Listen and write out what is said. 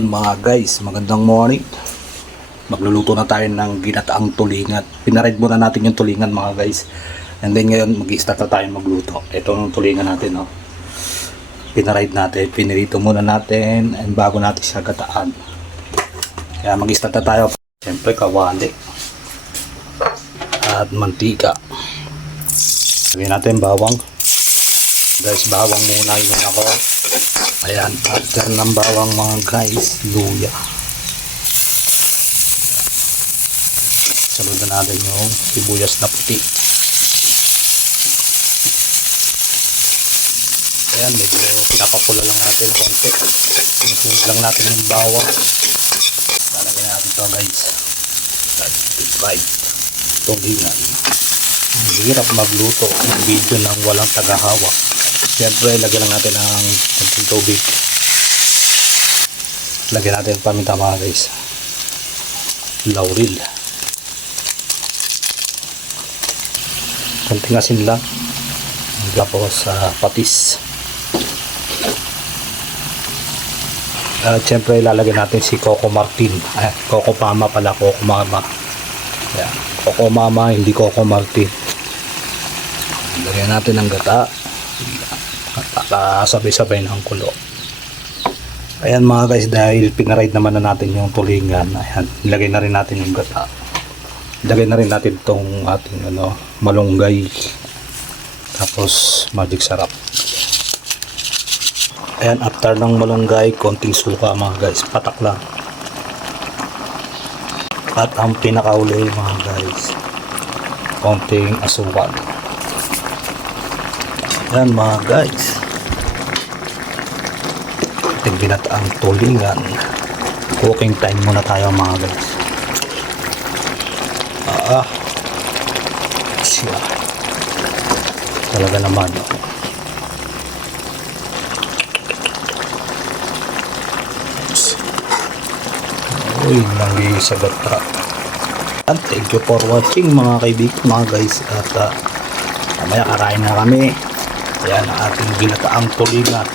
Ayan mga guys, magandang morning. Magluluto na tayo ng ginataang tulingan. Pinaride muna natin yung tulingan mga guys. And then ngayon mag-i-start na tayo magluto. Ito yung tulingan natin, no. Pinaride natin, pinirito muna natin and bago natin siya gataan. Kaya mag-i-start na tayo. Siyempre kawali at mantika. Lagyan natin bawang. Guys, bawang muna yun ako. Ayan, after ng bawang mga guys, luya. Sunod na natin yung sibuyas na puti. Ayan, medyo pinapapula lang natin konti. Pinusunod lang natin yung bawang. Lalagyan natin ito guys. Right. Tulingan. Ang hirap magluto ng video ng walang tagahawak. Siyempre, lagyan lang natin ng konting tubig. Lagyan natin paminta mga guys. Laurel. Konting asin lang. Tapos patis. At siyempre, lalagyan natin si Coco Martin. Coco Mama pala, Coco Mama. Ayan. Coco Mama, hindi Coco Martin. Lagyan natin ng gata. Sabay-sabay ng kulo. Ayan mga guys, dahil pinaride naman na natin yung tulingan, ayan, ilagay na rin natin yung gata. Ilagay na rin natin itong ating malunggay. Tapos magic sarap. Ayan, after ng malunggay, konting suka mga guys, patak lang. At ang pinakauli mga guys, konting asukal. Ayan mga guys, ginataang tulingan. Cooking time muna tayo mga guys. Siya talaga naman. Uy, nangisagat pa. And thank you for watching mga kaibigan, mga guys. At mamaya karain na kami. Ayan ang ating ginataang tulingan.